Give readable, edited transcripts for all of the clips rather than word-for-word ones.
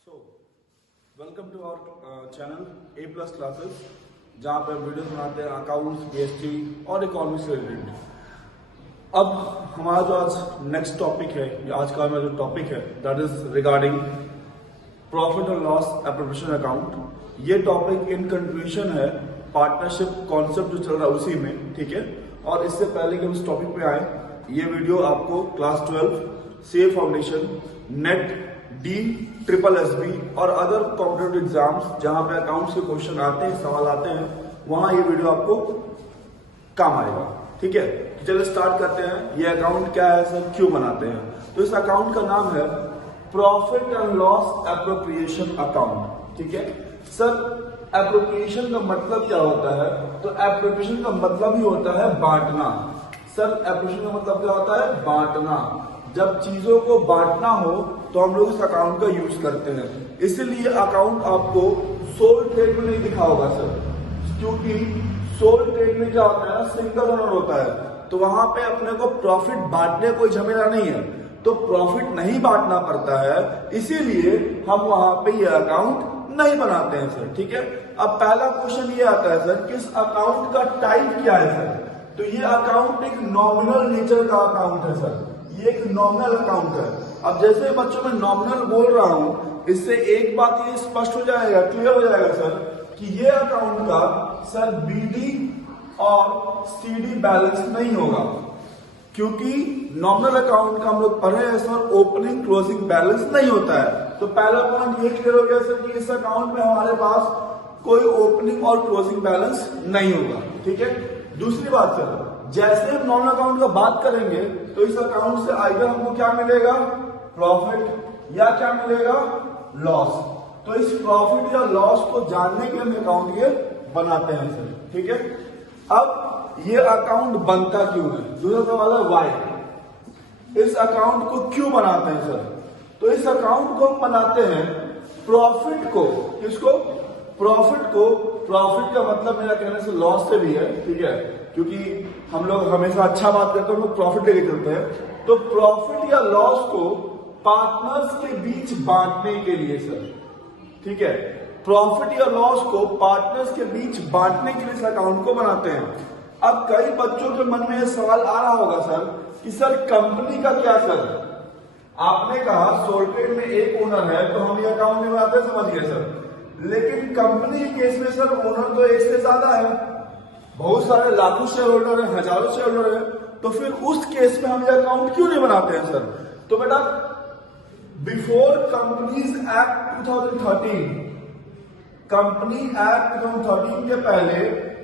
So welcome to our channel A plus classes, जहाँ पे videos बनाते हैं अकाउंट्स, बीएसटी और इकोनॉमी से रिलेटेड। अब हमारा जो आज नेक्स्ट टॉपिक है, आज का हमारा जो टॉपिक है दैट इज रिगार्डिंग प्रॉफिट और लॉस एप्रोप्रिएशन अकाउंट। ये टॉपिक इन कंक्लूजन है पार्टनरशिप कॉन्सेप्ट जो चल रहा है उसी में, ठीक है। और इससे पहले कि हम इस टॉपिक पे आए, ये वीडियो आपको class 12 CA foundation, net, D, triple SB और अदर कॉम्पिटेटिव एग्जाम्स जहां पे अकाउंट्स के क्वेश्चन आते हैं, सवाल आते हैं, वहां ये वीडियो आपको काम आएगा, ठीक है। तो चलिए स्टार्ट करते हैं। ये अकाउंट क्या है सर, क्यों बनाते हैं? तो इस अकाउंट का नाम है profit and loss appropriation account, ठीक है। सर एप्रोप्रिएशन का मतलब क्या होता है? तो एप्रोप्रिएशन का मतलब ही होता है बांटना। सर एप्रोप्रिएशन का मतलब क्या होता है? बांटना। जब चीजों को बांटना हो तो हम लोग इस अकाउंट का यूज करते हैं। इसीलिए अकाउंट आपको सोल ट्रेड में नहीं दिखा होगा सर, क्योंकि सोल ट्रेड में क्या होता है ना, सिंगल ओनर होता है, तो वहां पे अपने को प्रॉफिट बांटने कोई झमेला नहीं है, तो प्रॉफिट नहीं बांटना पड़ता है, इसीलिए हम वहां पे ये अकाउंट नहीं बनाते हैं सर, ठीक है। अब पहला क्वेश्चन ये आता है सर, किस अकाउंट का टाइप क्या है सर? तो ये अकाउंट एक नॉमिनल नेचर का अकाउंट है सर, ये एक नॉमिनल अकाउंट है। अब जैसे बच्चों में नॉमिनल बोल रहा हूं, इससे एक बात ये स्पष्ट हो जाएगा, क्लियर हो जाएगा सर, कि ये अकाउंट का सर बीडी और सीडी बैलेंस नहीं होगा, क्योंकि नॉमिनल अकाउंट का हम लोग पढ़े हैं सर, ओपनिंग क्लोजिंग बैलेंस नहीं होता है। तो पहला पॉइंट ये क्लियर हो गया सर कि इस अकाउंट में हमारे पास कोई ओपनिंग और क्लोजिंग बैलेंस नहीं होगा, ठीक है। दूसरी बात सर, जैसे हम नॉमिनल अकाउंट का बात करेंगे तो इस अकाउंट से आइदर हमको क्या मिलेगा, प्रॉफिट, या क्या मिलेगा, लॉस। तो इस प्रॉफिट या लॉस को जानने के लिए अकाउंट ये बनाते हैं सर, ठीक है। अब ये अकाउंट बनता क्यों है? दूसरा सवाल है वाई, इस अकाउंट को क्यों बनाते हैं सर? तो इस अकाउंट को हम बनाते हैं प्रॉफिट को, किसको? प्रॉफिट को। प्रॉफिट का मतलब मेरा कहने से लॉस से भी है, ठीक है, क्योंकि हम लोग हमेशा अच्छा बात करते हैं, हम लोग प्रॉफिट लेके चलते हैं। तो प्रॉफिट या लॉस को पार्टनर्स के बीच बांटने के लिए सर, ठीक है, प्रॉफिट या लॉस को पार्टनर्स के बीच बांटने के लिए इस अकाउंट को बनाते हैं। अब कई बच्चों के मन में यह सवाल आ रहा होगा सर कि सर कंपनी का क्या सर? आपने कहा सोल ट्रेड में एक ओनर है तो हम ये अकाउंट नहीं बनाते, समझ गए सर, लेकिन कंपनी के केस में सर ओनर तो एक से ज्यादा है, बहुत सारे लाखों शेयर होल्डर है, हजारों शेयर होल्डर है, तो फिर उस केस में हम ये अकाउंट क्यों नहीं बनाते हैं सर? तो बेटा before companies act 2013, company act 2013 के पहले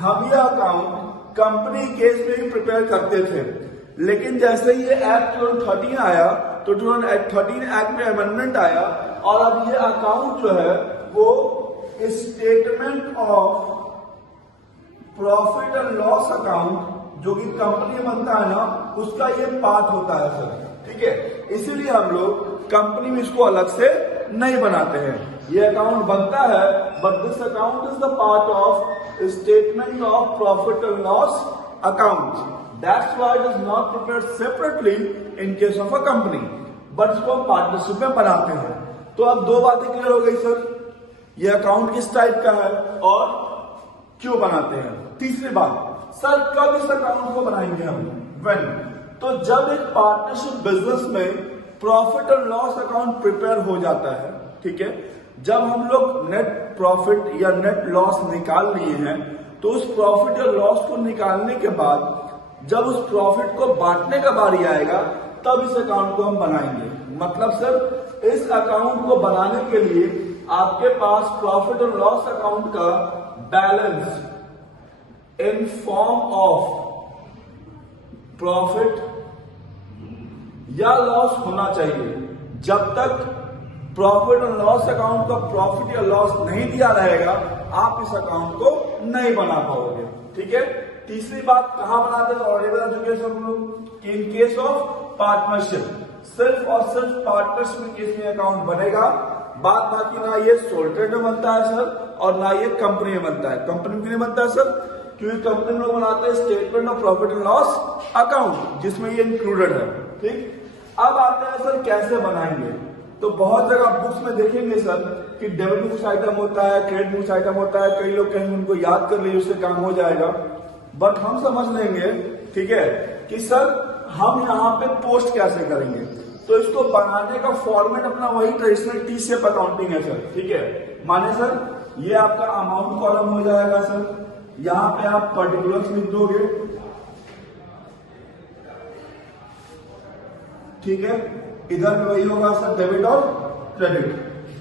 हम ये अकाउंट कंपनी केस में ही प्रिपेयर करते थे, लेकिन जैसे ही ये एक्ट 2013 आया तो 2013 एक्ट में अमेंडमेंट आया और अब ये अकाउंट जो है वो statement of profit and loss account जो कि कंपनी बनता है ना, उसका ये पार्ट होता है सर, ठीक है। इसीलिए हम लोग कंपनी में इसको अलग से नहीं बनाते हैं। ये अकाउंट बनता है, but this account is the part of statement of profit and loss account. That's why it is not prepared separately in case of a company, but इसको पार्टनरशिप में बनाते हैं। तो अब दो बातें क्लियर हो गई सर, ये अकाउंट किस टाइप का है और क्यों बनाते हैं। तीसरी बात सर, कब इस अकाउंट को बनाएंगे हम? व्हेन, तो जब एक पार्टनरशिप बिजनेस में प्रॉफिट और लॉस अकाउंट प्रिपेयर हो जाता है, ठीक है, जब हम लोग नेट प्रॉफिट या नेट लॉस निकाल लिए हैं, तो उस प्रॉफिट और लॉस को निकालने के बाद जब उस प्रॉफिट को बांटने का बारी आएगा तब इस अकाउंट को हम बनाएंगे। मतलब सर इस अकाउंट को बनाने के लिए आपके पास प्रॉफिट और लॉस अकाउंट का balance in form of profit या लॉस होना चाहिए। जब तक प्रॉफिट और लॉस अकाउंट का प्रॉफिट या लॉस नहीं दिया रहेगा, आप इस अकाउंट को नहीं बना पाओगे, ठीक है। तीसरी बात कहां बनाते हैं, ऑलरेडी बता चुके हैं सब लोग कि इन केस ऑफ पार्टनरशिप, सिर्फ और सिर्फ पार्टनरशिप केस में अकाउंट बनेगा। बात बाकी ना ये सोल ट्रेड में बनता है सर और ना ये कंपनी में बनता है। कंपनी में नहीं बनता है सर, क्योंकि कंपनी में लोग बनाते हैं statement of profit and loss account, जिसमें ये इंक्लूडेड है, ठीक। अब आते हैं सर कैसे बनाएंगे। तो बहुत जगह आप बुक्स में देखेंगे सर कि डेबिट बुक्स आइटम होता है, क्रेडिट बुक्स आइटम होता है, कई लोग कहेंगे उनको याद कर लीजिए उससे काम हो जाएगा, बट हम समझ लेंगे, ठीक है, कि सर हम यहाँ पे पोस्ट कैसे करेंगे। तो इसको बनाने का फॉर्मेट अपना वही ट्रेडिशनल टी शेप अकाउंटिंग है सर, ठीक है। माने सर ये आपका अमाउंट कॉलम हो जाएगा सर, यहाँ पे आप पर्टिकुलर्स लिख दोगे, ठीक है, इधर में वही होगा सर डेबिट और क्रेडिट।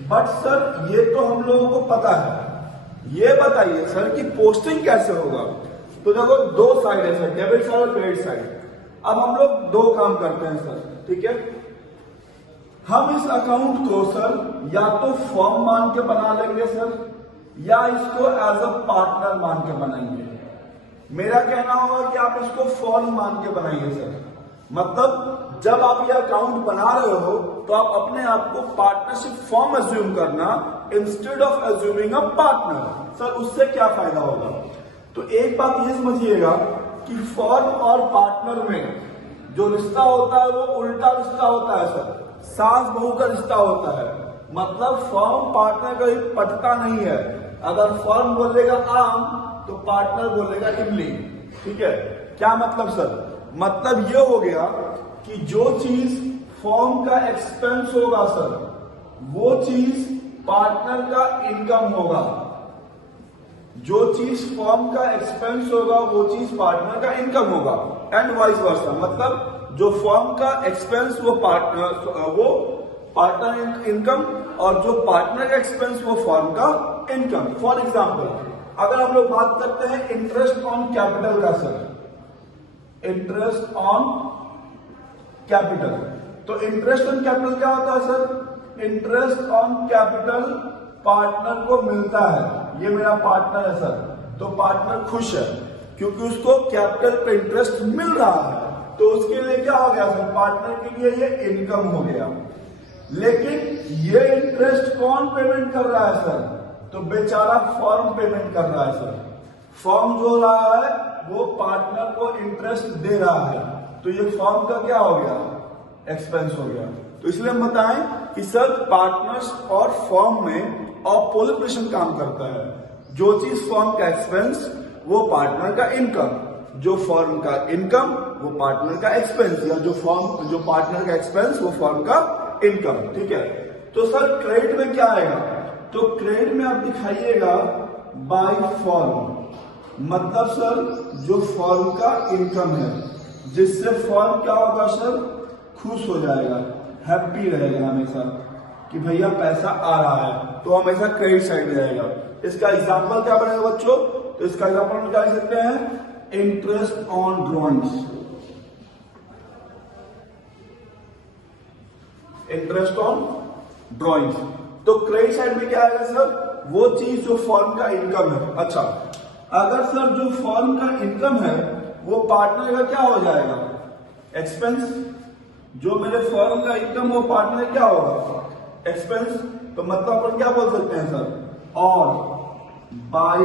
बट सर ये तो हम लोगों को पता है, ये बताइए सर कि पोस्टिंग कैसे होगा। तो देखो दो साइड है सर, डेबिट साइड और क्रेडिट साइड। अब हम लोग दो काम करते हैं सर, ठीक है। हम इस अकाउंट को सर या तो फर्म मान के बना लेंगे सर, या इसको एज अ पार्टनर मान के बनाएंगे। मेरा कहना होगा कि आप इसको फर्म मान के बनाइए सर। मतलब जब आप ये अकाउंट बना रहे हो तो आप अपने आप को पार्टनरशिप फॉर्म एज्यूम करना instead of assuming a partner. Sir उससे क्या फायदा होगा? तो एक बात ये समझिएगा कि फर्म और पार्टनर में जो रिश्ता होता है वो उल्टा रिश्ता होता है सर, सास बहू का रिश्ता होता है। मतलब फर्म पार्टनर का पटता नहीं है। अगर फर्म बोलेगा आम तो पार्टनर बोलेगा इमली, ठीक है। क्या मतलब सर? मतलब ये हो गया कि जो चीज फर्म का एक्सपेंस होगा सर, वो चीज पार्टनर का इनकम होगा। जो चीज फर्म का एक्सपेंस होगा वो चीज पार्टनर का इनकम होगा, एंड वाइस वर्सा। मतलब जो फर्म का एक्सपेंस वो पार्टनर इनकम, और जो पार्टनर का एक्सपेंस वो फर्म का इनकम। फॉर एग्जाम्पल अगर हम लोग बात करते हैं इंटरेस्ट ऑन कैपिटल का सर, इंटरेस्ट ऑन कैपिटल, तो इंटरेस्ट ऑन कैपिटल क्या होता है sir? Interest on capital partner को मिलता है। ये मेरा पार्टनर है सर, तो पार्टनर खुश है क्योंकि उसको कैपिटल पे इंटरेस्ट मिल रहा है, तो उसके लिए क्या हो गया सर? पार्टनर के लिए ये इनकम हो गया। लेकिन ये इंटरेस्ट कौन पेमेंट कर रहा है सर? तो बेचारा फर्म पेमेंट कर रहा है सर। फर्म जो रहा है वो पार्टनर को इंटरेस्ट दे रहा है, तो ये फर्म का क्या हो गया? एक्सपेंस हो गया। तो इसलिए हम बताएं कि सर पार्टनर्स और फर्म में ऑपोजिट रिलेशन काम करता है। जो चीज फर्म का एक्सपेंस वो पार्टनर का इनकम, जो फर्म का इनकम वो पार्टनर का एक्सपेंस, या जो पार्टनर का एक्सपेंस वो फर्म का इनकम, ठीक है। तो सर क्रेडिट में क्या आएगा? तो क्रेडिट में आप दिखाइएगा बाय फर्म। मतलब सर जो फर्म का इनकम है, जिससे फर्म क्या होगा सर? खुश हो जाएगा, हैप्पी रहेगा हमेशा कि भैया पैसा आ रहा है, तो हमेशा क्रेडिट साइड रहेगा। इसका एग्जांपल क्या बनेगा बच्चों? तो इसका एग्जांपल हम क्या लिख सकते हैं? Interest on drawings. Interest on drawings. तो क्रेडिट साइड में क्या आएगा सर? वो चीज जो फर्म का इनकम है। अच्छा, अगर सर जो फर्म का इनकम है वो पार्टनर का क्या हो जाएगा? एक्सपेंस। जो मेरे फर्म का इनकम वो पार्टनर क्या होगा? एक्सपेंस। तो मतलब अपन क्या बोल सकते हैं सर? और बाय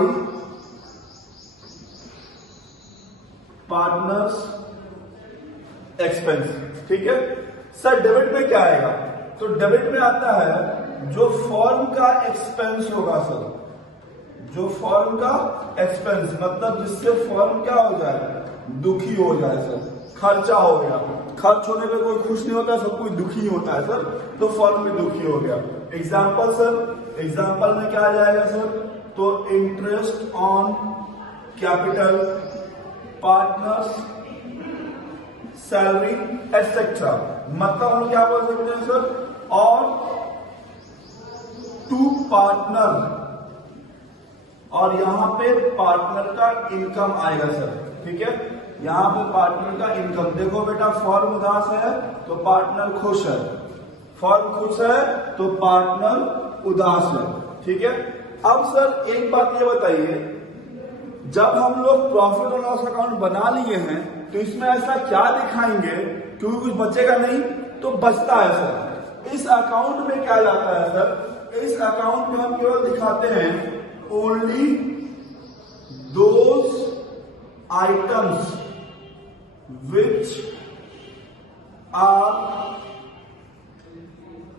पार्टनर्स एक्सपेंस, ठीक है। सर डेबिट में क्या आएगा? तो डेबिट में आता है जो फर्म का एक्सपेंस होगा सर, जो फर्म का एक्सपेंस, मतलब जिससे फर्म क्या हो जाए? दुखी हो जाए सर। खर्चा हो गया, खर्च होने पे कोई खुश नहीं होता, सब कोई दुखी होता है सर, तो फर्म भी दुखी हो गया। एग्जाम्पल सर, एग्जाम्पल में क्या आ जाएगा सर? तो interest on capital, partners salary etcetera. मतलब हम क्या बोल सकते हैं सर? और टू पार्टनर, और यहां पे पार्टनर का इनकम आएगा सर, ठीक है। यहां पे पार्टनर का इनकम। देखो बेटा, फर्म उदास है तो पार्टनर खुश है, फर्म खुश है तो पार्टनर उदास है, ठीक है। अब सर एक बात ये बताइए, जब हम लोग प्रॉफिट और लॉस अकाउंट बना लिए हैं तो इसमें ऐसा क्या दिखाएंगे क्योंकि कुछ बचेगा नहीं, तो बचता है सर। इस अकाउंट में क्या जाता है सर? इस अकाउंट में हम केवल दिखाते हैं only those items which are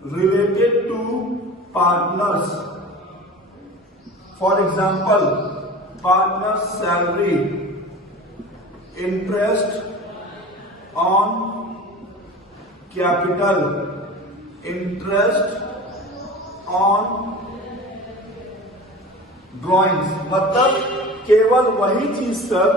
related to partners. For example, partner's salary, interest on capital, interest on drawings. मतलब केवल वही चीज सर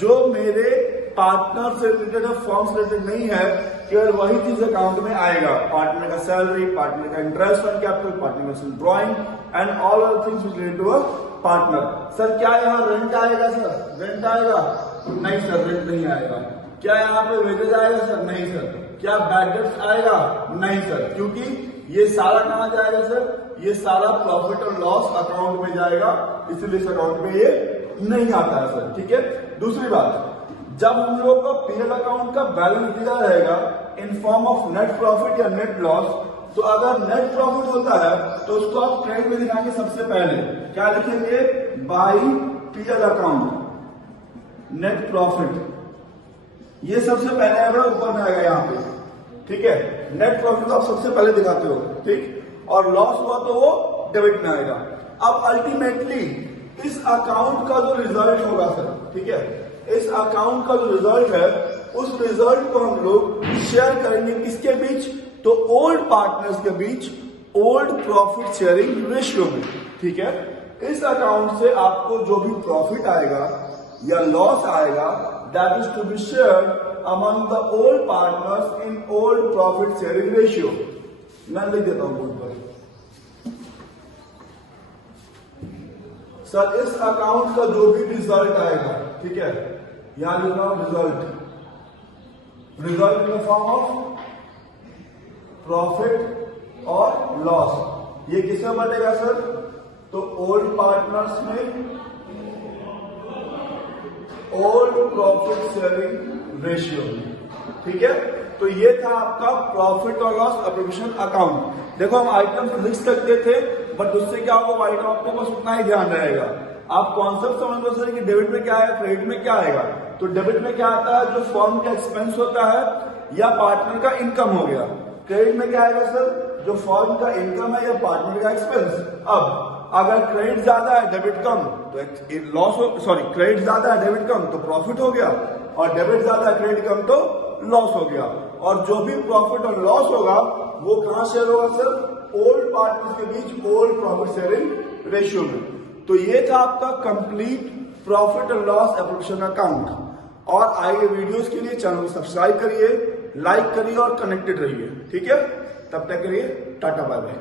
जो मेरे पार्टनर से रिलेटेड है, फॉर्म से रिलेटेड नहीं है, केवल वही चीज अकाउंट में आएगा। पार्टनर का सैलरी, पार्टनर का इंटरेस्ट ऑन कैपिटल, पार्टनर का drawing and all other things related to a partner. Sir क्या यहाँ रेंट आएगा? सर रेंट आएगा? नहीं सर, रेंट नहीं आएगा। क्या यहाँ पे वेजेज आएगा? सर नहीं सर। क्या बैड डेट्स आएगा? नहीं सर, क्योंकि ये सारा कहाँ जाएगा सर? ये सारा प्रॉफिट और लॉस अकाउंट में जाएगा, इसलिए इस अकाउंट में ये नहीं आता है सर। ठीक है। दूसरी बात, जब हम लोग को पीएल अकाउंट का बैलेंस दिया रहेगा in form of net profit या नेट लॉस, तो अगर नेट प्रॉफिट होता है तो उसको आप क्रेडिट में दिखाएंगे। सबसे पहले क्या लिखेंगे? By PL account net profit, ये सबसे पहले आएगा, ऊपर में आएगा यहाँ पे। ठीक है। नेट प्रॉफिट आप सबसे पहले दिखाते हो, ठीक, और लॉस हुआ तो वो डेबिट में आएगा। अब अल्टीमेटली इस अकाउंट का जो रिजल्ट होगा सर, ठीक है, इस अकाउंट का जो रिजल्ट है उस रिजल्ट को हम लोग शेयर करेंगे किसके बीच? तो ओल्ड पार्टनर्स के बीच, ओल्ड प्रॉफिट शेयरिंग रेशियो में। ठीक है। इस अकाउंट से आपको जो भी प्रॉफिट आएगा या लॉस आएगा, that is to be shared among the old partners in old profit sharing ratio। मैं लिख देता हूं बोर्ड पर। सर इस अकाउंट का जो भी रिजल्ट आएगा, ठीक है, यहां लिख रहा हूं result in the form of profit और लॉस। ये किसमें बटेगा सर? तो ओल्ड पार्टनर्स में ओल्ड प्रॉफिट शेयरिंग रेशियो। ठीक है। तो ये था आपका प्रॉफिट और लॉस एप्लीकेशन अकाउंट। देखो हम आइटम्स लिख सकते थे, बट उससे क्या होगा, आइटम आपको बस उतना ही ध्यान रहेगा। आप कॉन्सेप्ट समझ लो सर कि डेबिट में क्या है, क्रेडिट में क्या आएगा। तो डेबिट में क्या आता है? जो फर्म का एक्सपेंस होता है या पार्टनर का इनकम हो गया। क्रेडिट में क्या आएगा सर? जो फर्म का इनकम है या पार्टनर का एक्सपेंस। अब अगर क्रेडिट ज्यादा है डेबिट कम, तो लॉस हो, सॉरी, क्रेडिट ज्यादा है डेबिट कम तो प्रॉफिट हो गया, और डेबिट ज्यादा है क्रेडिट कम तो लॉस हो गया। और जो भी प्रॉफिट और लॉस होगा वो कहां शेयर होगा सर? ओल्ड पार्टनर्स के बीच, ओल्ड प्रॉफिट शेयरिंग रेशियो में। तो ये था आपका कंप्लीट प्रॉफिट और लॉस एप्लीकेशन अकाउंट। और आगे वीडियोस के लिए चैनल को सब्सक्राइब करिए, लाइक करिए और कनेक्टेड रहिए। ठीक है। तब तक के लिए टाटा बाय बाय।